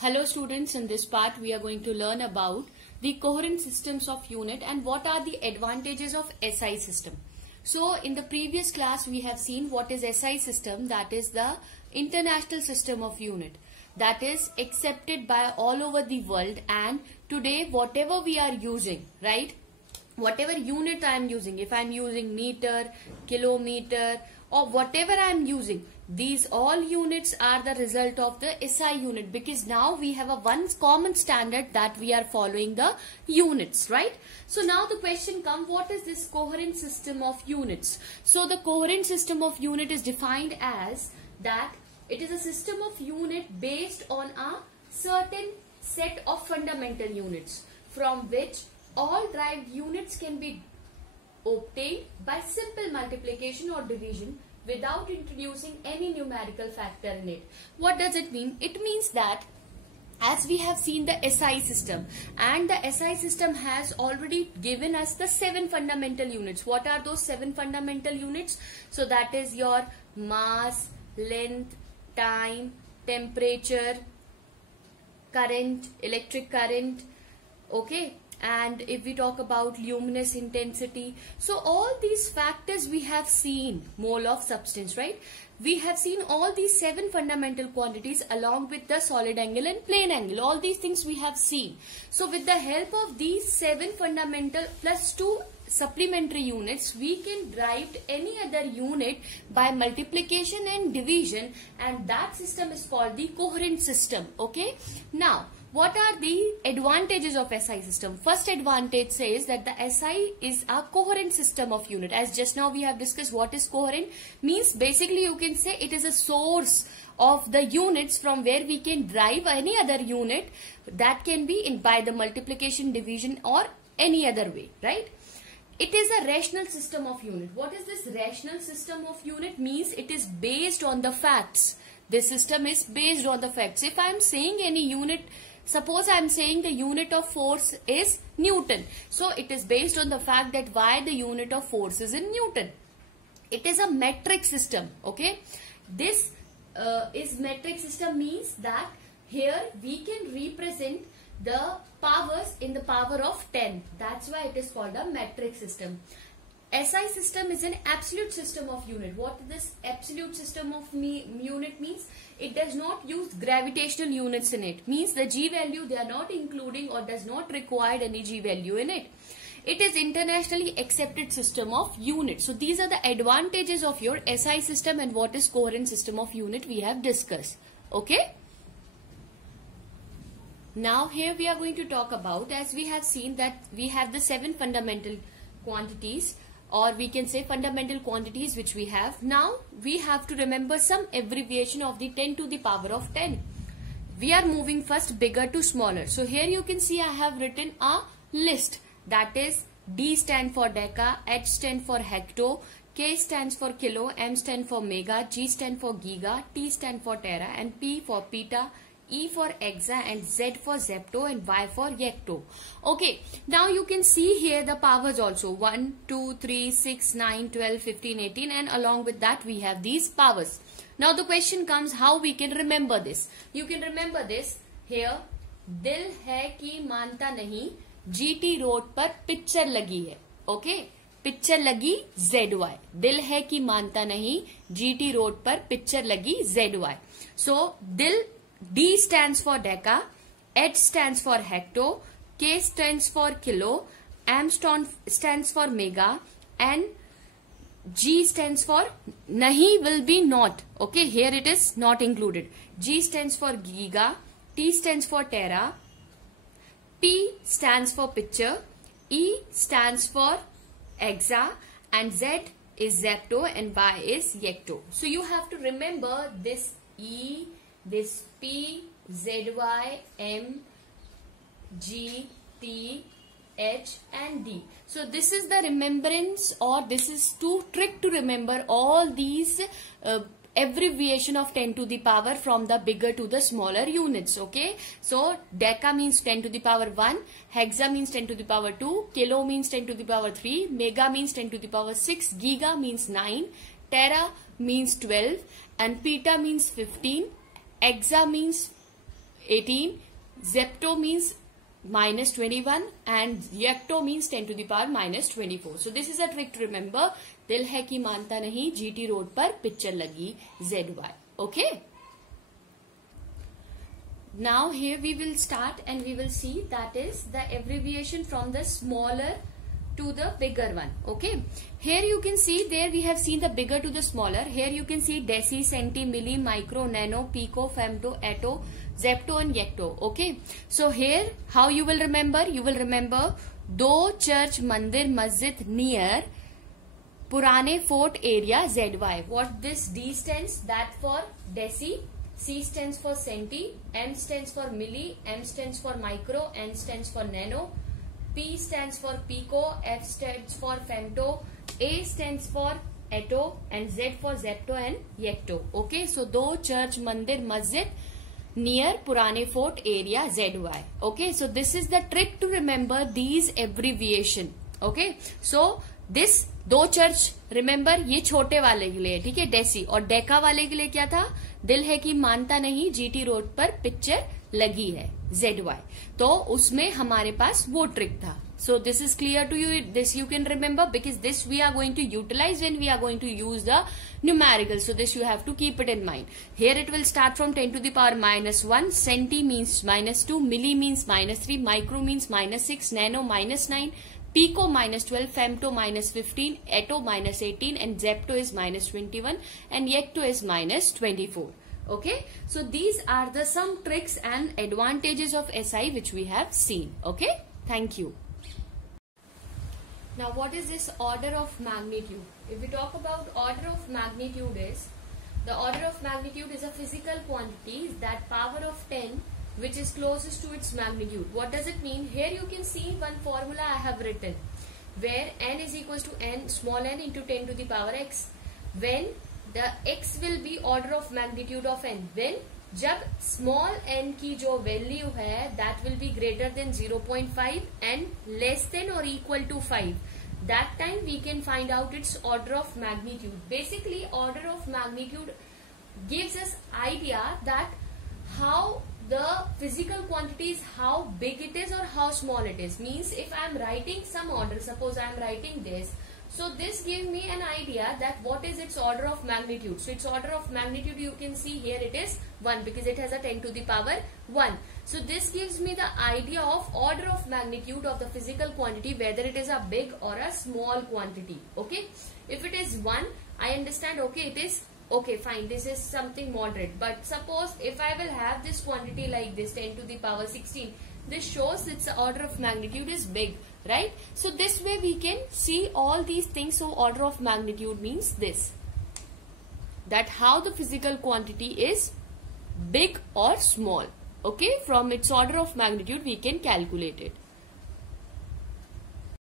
Hello students, in this part we are going to learn about the coherent systems of unit and what are the advantages of SI system. So in the previous class we have seen what is SI system, that is the international system of unit that is accepted by all over the world, and today whatever we are using, right, whatever unit I am using, if I am using meter, kilometer or whatever I am using, these all units are the result of the SI unit, because now we have a one common standard that we are following the units, right? So now the question comes, what is this coherent system of units? So the coherent system of unit is defined as that it is a system of unit based on a certain set of fundamental units from which all derived units can be obtained by simple multiplication or division without introducing any numerical factor in it. What does it mean? It means that as we have seen the SI system, and the SI system has already given us the 7 fundamental units. What are those 7 fundamental units? So that is your mass, length, time, temperature, current, electric current, okay, and if we talk about luminous intensity. So all these factors we have seen, mole of substance, right? We have seen all these 7 fundamental quantities along with the solid angle and plane angle. All these things we have seen. So with the help of these 7 fundamental plus 2 supplementary units, we can derive any other unit by multiplication and division, and that system is called the coherent system, okay? Now, what are the advantages of SI system? First advantage says that the SI is a coherent system of unit. As just now we have discussed, what is coherent? Means basically you can say it is a source of the units from where we can derive any other unit that can be in by the multiplication, division or any other way, right? It is a rational system of unit. What is this rational system of unit? Means it is based on the facts. This system is based on the facts. If I am saying any unit, suppose I am saying the unit of force is Newton. So it is based on the fact that why the unit of force is in Newton. It is a metric system, okay. This is metric system means that here we can represent the powers in the power of 10. That's why it is called a metric system. SI system is an absolute system of unit. What this absolute system of unit means? It does not use gravitational units in it. Means the G value they are not including or does not require any G value in it. It is internationally accepted system of unit. So these are the advantages of your SI system, and what is coherent system of unit we have discussed. Okay. Now here we are going to talk about, as we have seen that we have the 7 fundamental quantities, or we can say fundamental quantities which we have. Now we have to remember some abbreviation of the 10 to the power of 10. We are moving first bigger to smaller. So here you can see I have written a list, that is D stand for deca, H stand for hecto, K stands for kilo, M stand for mega, G stand for giga, T stand for tera, and P for peta, E for exa, and Z for zepto, and Y for yecto. Okay, now you can see here the powers also 1, 2, 3, 6, 9, 12, 15, 18, and along with that we have these powers. Now the question comes, how we can remember this? You can remember this here, दिल है कि मानता नहीं, GT road पर picture लगी है, okay? Picture लगी ZY. दिल है कि मानता नहीं, GT रोड पर पिक्चर लगी ZY. So दिल, D stands for deca, H stands for hecto, K stands for kilo, M stands for mega, and G stands for nahi will be not. Okay, here it is not included. G stands for giga, T stands for tera, P stands for picture, E stands for exa, and Z is zepto, and Y is yecto. So you have to remember this E, this P, ZY, M, G, T, H and D. So this is the remembrance, or this is too trick to remember all these abbreviation of 10 to the power from the bigger to the smaller units, okay. So deca means 10 to the power 1, hexa means 10 to the power 2, kilo means 10 to the power 3, mega means 10 to the power 6, giga means 9, tera means 12 and peta means 15. Exa means 18, Zepto means minus 21 and Yecto means 10 to the power minus 24. So this is a trick to remember. दिल है कि मानता नहीं, GT road पर picture लगी ZY. Okay. Now here we will start and we will see that is the abbreviation from the smaller to the bigger one. Okay. Here you can see, there we have seen the bigger to the smaller. Here you can see deci, centi, milli, micro, nano, pico, femto, atto, Zepto and Yecto. Okay. So here how you will remember? You will remember दो church, mandir, masjid near Purane fort area ZY. What this D stands? That for deci, C stands for centi, M stands for milli, M stands for micro, N stands for nano, P stands for pico, F stands for femto, A stands for atto and Z for Zepto and Yecto. Okay, so दो church, mandir, masjid near Purane fort area ZY. Okay, so this is the trick to remember these abbreviation. Okay, so this दो church remember ये छोटे वाले के लिए, ठीक है, deci, और डेका वाले के लिए क्या था? दिल है कि मानता नहीं, GT रोड पर पिक्चर लगी है ZY. तो उसमें हमारे पास वो ट्रिक था. So this is clear to you. This you can remember because this we are going to utilize when we are going to use the numerical. So this you have to keep it in mind. Here it will start from 10 to the power minus 1. Centi means minus 2. Milli means minus 3. Micro means minus 6. Nano minus 9. Pico minus 12. Femto minus 15. Atto minus 18. And Zepto is minus 21. And Yecto is minus 24. Okay. So these are the some tricks and advantages of SI which we have seen. Okay. Thank you. Now what is this order of magnitude? If we talk about order of magnitude is, the order of magnitude is a physical quantity, that power of 10 which is closest to its magnitude. What does it mean? Here you can see one formula I have written where n is equals to n small n into 10 to the power x, when the x will be order of magnitude of n, when जब small n की जो value है that will be greater than 0.5 and less than or equal to 5, that time we can find out its order of magnitude. Basically order of magnitude gives us idea that how the physical quantity is, how big it is or how small it is. Means if I am writing some order, suppose I am writing this, so this gives me an idea that what is its order of magnitude. So its order of magnitude you can see here it is 1 because it has a 10 to the power 1. So this gives me the idea of order of magnitude of the physical quantity, whether it is a big or a small quantity. Okay. If it is 1, I understand, okay, it is okay, fine, this is something moderate. But suppose if I will have this quantity like this 10 to the power 16, this shows its order of magnitude is big, right? So this way we can see all these things. So order of magnitude means this, that how the physical quantity is big or small. Okay, from its order of magnitude we can calculate it.